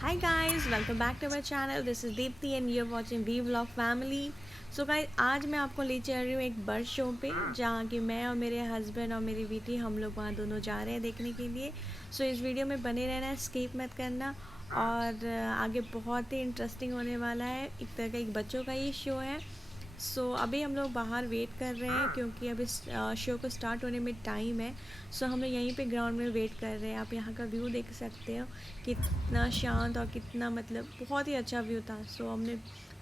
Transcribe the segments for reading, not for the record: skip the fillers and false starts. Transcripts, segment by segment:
Hi guys, welcome back to our channel. This is Dipti and you're watching V Vlog Family. So guys, आज मैं आपको ले चल रही हूँ एक बर्ड शो पे जहाँ कि मैं और मेरे हस्बैंड और मेरी बेटी हम लोग वहाँ दोनों जा रहे हैं देखने के लिए. सो इस वीडियो में बने रहना, स्किप मत करना और आगे बहुत ही इंटरेस्टिंग होने वाला है. एक तरह का एक बच्चों का ये शो है. अभी हम लोग बाहर वेट कर रहे हैं क्योंकि अभी शो को स्टार्ट होने में टाइम है. हम लोग यहीं पे ग्राउंड में वेट कर रहे हैं. आप यहाँ का व्यू देख सकते हो कितना शांत और कितना मतलब बहुत ही अच्छा व्यू था. हमने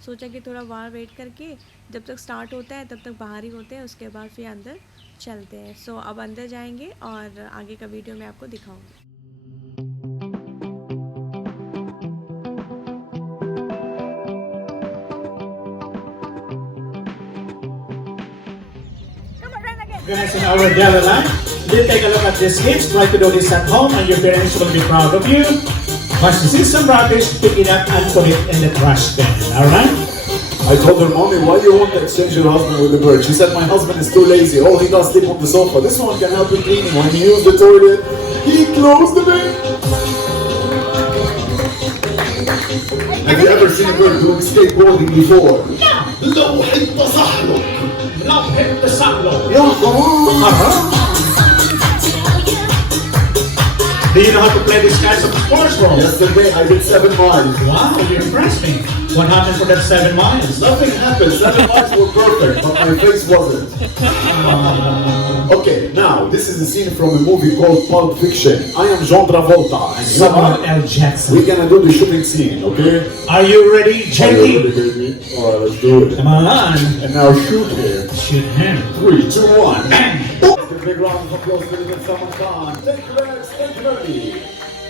सोचा कि थोड़ा बाहर वेट करके जब तक स्टार्ट होता है तब तक बाहर ही होते हैं, उसके बाद फिर अंदर चलते हैं. अब अंदर जाएंगे और आगे का वीडियो मैं आपको दिखाऊँगी. Guys, in our gala line, please take a look at these kids. Try to do this at home and your parents will be proud of you. Once you see some rubbish, pick it up and put it in the trash bin. Alright? I told her, Mommy, why do you want to exchange your husband with the bird? She said, my husband is too lazy. All he does sleep on the sofa. This one can help him cleaning. When he use the toilet, he closed the bin. Have you ever seen a bird doing skateboarding before? لو حد صحله لو حد صحله Yeah, come on. Do you know how to play these kinds of sports, bro? Yesterday I did 7 miles. Wow, you impressed me. What happened for that 7 miles? Nothing happened. 7 miles were perfect, but my face wasn't. Okay, now this is a scene from a movie called Pulp Fiction. I am John Travolta, and you Samuel are. L. Jackson. We're gonna do the shooting scene, okay? Are you ready, Are you ready, JD? baby? Alright, let's do it. Come on. And now shoot here. Shoot him. 3, 2, 1. Bang. Take a big round of applause to the someone can. Take the legs, take the ready.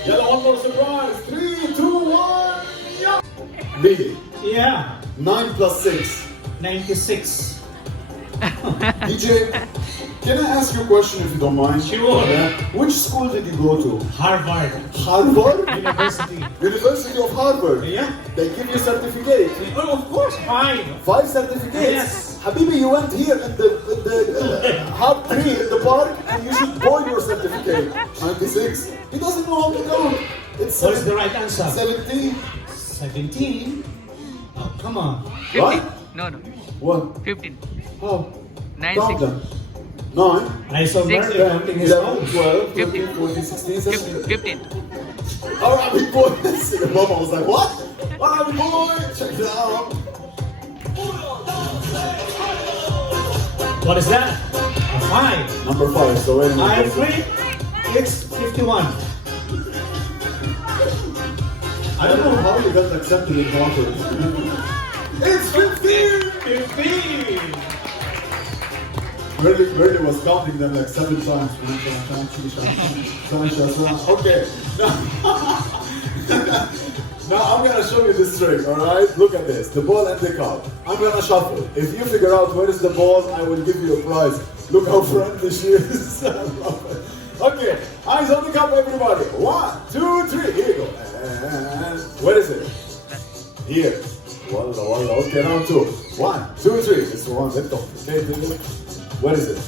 Yellow, one more surprise. 3, 2, 1. Yeah. Baby, Yeah. 9 plus 6. 96. DJ, can I ask you a question if you don't mind? Sure. Yeah. Which school did you go to? Harvard Harvard? University. University of Harvard. Yeah. They give you a certificate. Oh, of course, 5. 5 certificates. Yes. Habibi, you went here in the hub 3 in the park and you should boil your certificate. 96. He doesn't know how to count. It's What is the right answer? 17. 17. Oh, come on. Right? No, no. What? 15. Oh. 9, Count 6. them. 9. I saw Six. Murray counting his 11, toes. 12, 13, 15. 14, 16, 17. 15. Alright, big boy. The mama was like, what? Alright, big boy. Check it out. What is that? A 5. Number 5. So wait a minute. I agree. It's 51. I don't know how you got accepted in conference. It's 15! 15. Merle was counting them like 7 times. Okay. Now I'm gonna show you this trick, alright? Look at this. The ball and the cup. I'm gonna shuffle. If you figure out where is the ball, I will give you a prize. Look how friendly she is. I love it. Okay, eyes on the cup, everybody. 1, 2, 3. Here you go. And where is it? Here. Wallah, wallah. Okay, round 2. 1, 2, 3. This one. Let's go. Okay, where is it?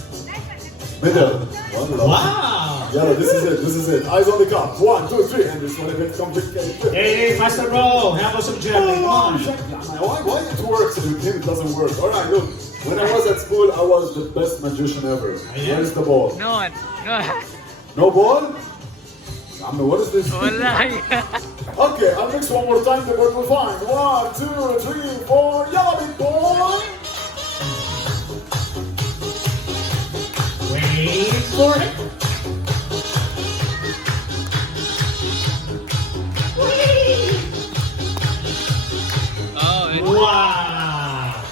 Middle. Wallah. Wow. Yeah, this is it. This is it. Eyes on the cup. 1, 2, 3. And this one a bit complicated. Hey, Master Bro, have us some javelin. Come on. Why it works and with him it doesn't work? Alright, look. When I was at school, I was the best magician ever. Yeah. Where's the ball? No one. No. No ball? I mean, what is this? Wallahi. Okay, I'll mix one more time, the bird will find. 1, 2, 3, 4. Yellow big boy! Wait for it. Oh, it, Wow.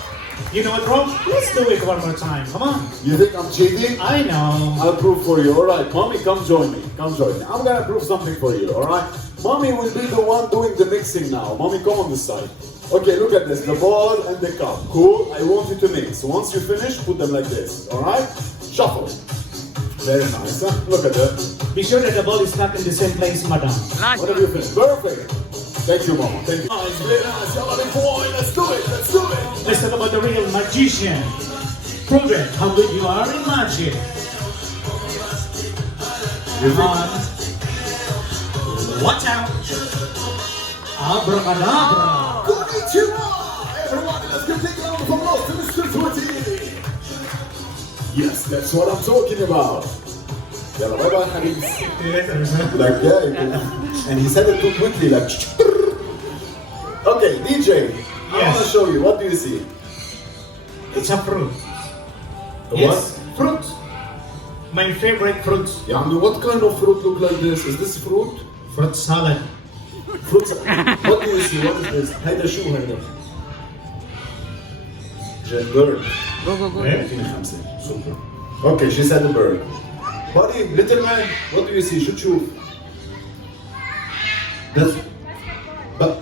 You know what, bro? Let's do it one more time. Come on. You think I'm cheating? I know. I'll prove for you. Alright, mommy, come join me. Come join me. I'm gonna prove something for you, alright? Mommy will be the one doing the mixing now. Mommy, come on this side. Okay, look at this. The ball and the cup. Cool. I want you to mix. Once you finish, put them like this. Alright? Shuffle. Very nice, huh? Look at that. Be sure that the ball is not in the same place, madam. last What have you one. finished? Perfect. Thank you, mama. Thank you. Nice, very nice. Yellow big boy. Let's do it. Let's do it. Let's talk about the real magician. Prove it how good you are in magic. You Come think- on. Watch out. Abracadabra. Konnichiwa! Everyone, let's give a big round of applause to Mr. Twitty! Yes, that's what I'm talking about. Yalla, bye bye, Habibs. Like, yeah, and he said it too quickly, like. Okay, DJ, I want to show you. What do you see? It's a fruit. What? Fruit. My favorite fruit. Yeah, I mean, what kind of fruit look like this? Is this fruit? Fruit salad. Fruit. What do you see? What is this? هيدا شو هيدا؟ bird. Go. فيني خمسة. Super. Okay, she said the bird. Buddy, little man, what do you see? شو تشوف؟ That's. But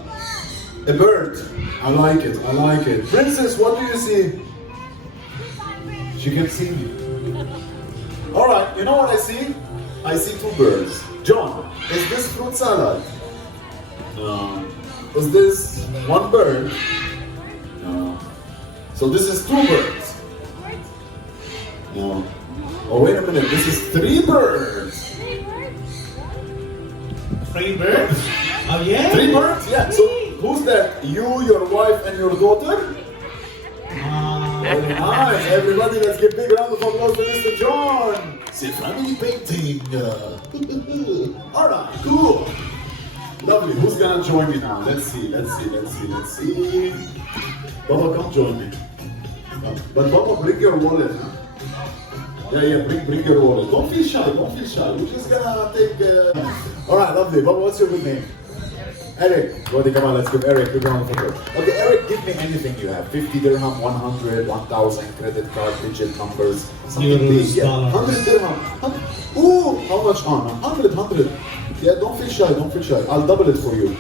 a bird. I like it. I like it. Princess, what do you see? She can see me. All right. You know what I see? I see two birds. John, is this fruit salad? No. Is this one bird? No. So this is two birds. No. Oh, wait a minute. This is three birds. Three birds? Oh yeah? Three birds? Yeah. So who's that? You, your wife, and your daughter? Very nice. Everybody, let's give a big round of applause for Mr. John. C'est family painting. All right, cool. Lovely. Who's gonna join me now? Let's see. Baba, come join me. But Baba, bring your wallet. Yeah, bring your wallet. Don't feel shy. We're just gonna take. All right, lovely. Baba, what's your good name? Eric. Well, come on, let's give Eric a round of applause. Okay, Eric, give me anything you have. 50 dirham, 100, 1,000, credit card, digit numbers, something big. Yeah, 100 dirham. Ooh, how much on? 100. Yeah, don't feel shy. I'll double it for you.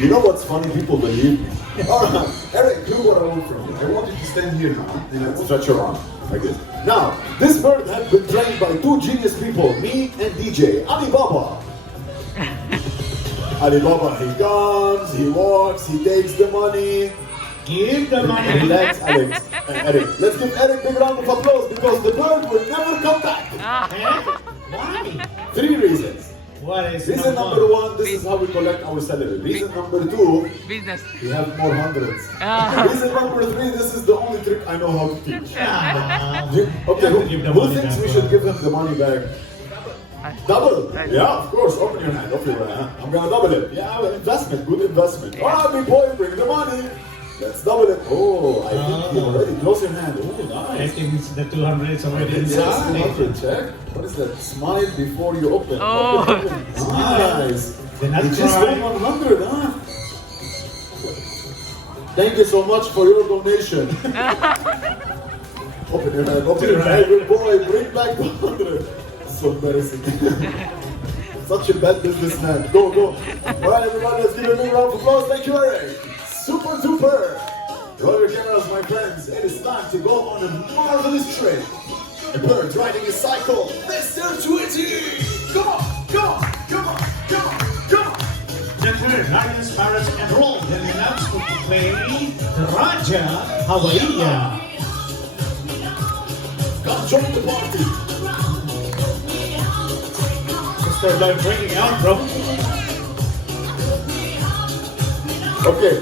You know what's funny? People believe me. All right, Eric, do what I want from you. I want you to stand here now and I stretch your arm like this. Now, this bird has been trained by two genius people, me and DJ, Alibaba. Alibaba, he comes, he walks, he takes the money. Give the money. Relax, Alex. Eric. Let's give Eric a big round of applause because the bird will never come back. Why? 3 reasons. What is Reason number 1, this is how we collect our salary. Reason number 2, Business. we have more hundreds. Reason number 3, this is the only trick I know how to teach. Okay, who thinks we should give him the money back? Double? Yeah, of course. Open your hand. I'm gonna double it. Yeah, investment. Good investment. Alright, big boy, bring the money. Let's double it. Oh, I think you already close your hand. Oh, I nice. think it's the 200 is already Yes, inside. 200, check. What is that? Smile before you open. Oh. Nice. Then that's You just right. got 100, huh? Thank you so much for your donation. Open your hand. Good boy, bring back the 100. So embarrassing. Such a bad businessman. Go. Alright, everybody, let's give a big round of applause. Thank you, Eric. Super duper. Roll your cameras, my friends. It is time to go on a marvelous trip. A bird riding a cycle. Mr. Twitty. Come on. The third largest parrots enrolled in the labs to play the Raja Hawaii. Come join the party. Start by breaking out, bro. Okay,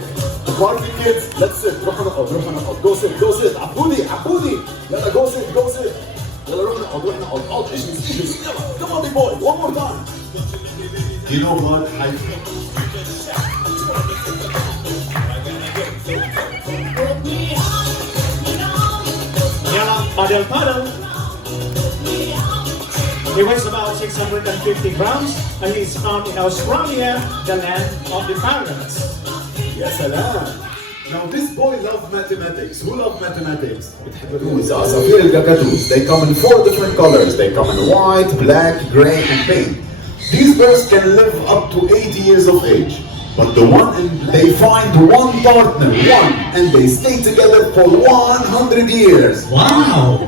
the party kids, let's sit. روح نقعد. Go sit. عبودي. يلا go sit. يلا روح نقعد. اقعد اجلس. يلا, come on big boy, one more time. You know what? Yalla, paddle. He weighs about 650 grams and he's found in Australia, the land of the parrots. Yes, salam. Now this boy loves mathematics. Who loves mathematics? عصافير الكاكادوز. They come in 4 different colors. They come in white, black, gray, and pink. These birds can live up to 80 years of age. But they find one partner, and they stay together for 100 years. Wow!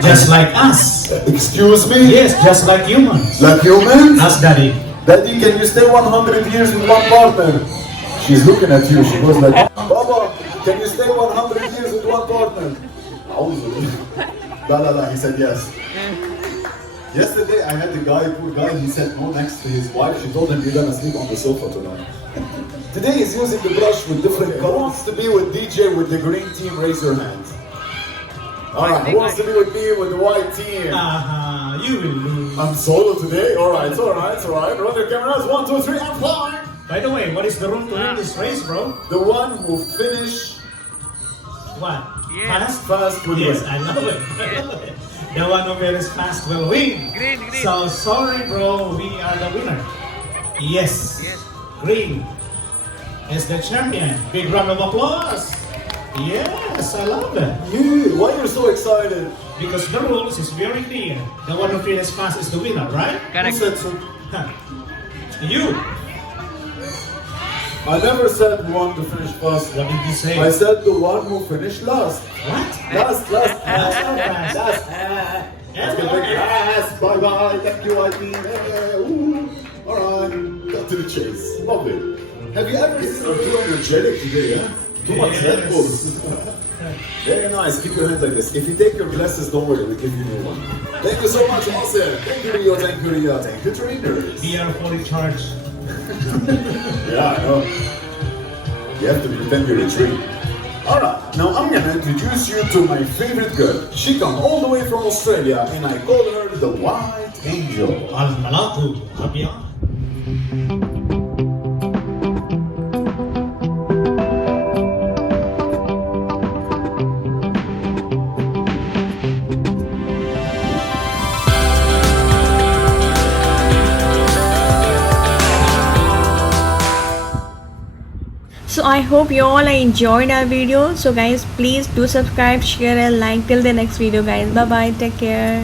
Just like us. Excuse me? Yes, just like humans. Like humans? Us, Daddy. Daddy, can you stay 100 years with one partner? She's looking at you. She goes like, Baba, can you stay 100 years with one partner? La, he said yes. Yesterday I had a guy, poor guy, he said no next to his wife. She told him, you're gonna sleep on the sofa tonight. Today he's using the brush with different colors. Who wants to be with DJ with the green team? Raise your hand. Alright, who wants to be with me with the white team? You will lose. I'm solo today? Alright. Run your cameras. 1, 2, 3, and fly! By the way, what is the rule to win this race, bro? The one who finish What? Yes. fast will Yes, win. I love it. The one who finishes fast will win. Green. So sorry, bro. We are the winner. Yes. Yes. Green is the champion. Big round of applause. Yes, I love it. Yeah, why you're so excited? Because the rules is very clear. The one who finishes fast is the winner, right? Who Correct. said so? Huh. You. I never said one to finish fast. What did you say? I said the one who finished last. What? Last. Last. Let's get big ass. Bye bye. Thank you, I team. Alright, got to the chase. Lovely. Have you ever seen a view energetic today, huh? Too much Red Bull. Very nice. Keep your hand like this. If you take your glasses, don't worry, we'll give you a new one. Thank you so much, Austin. Thank you, Rio. Thank you, Ria. Thank you, trainers. We are fully charged. Yeah, I know. You have to pretend you're a tree. Alright, now I'm gonna introduce you to my favorite girl. She comes all the way from Australia and I call her the White Angel. Al-Malatu. Happy. So I hope you all enjoyed our video. So guys, please do subscribe, share and like. Till the next video guys. Bye bye. Take care.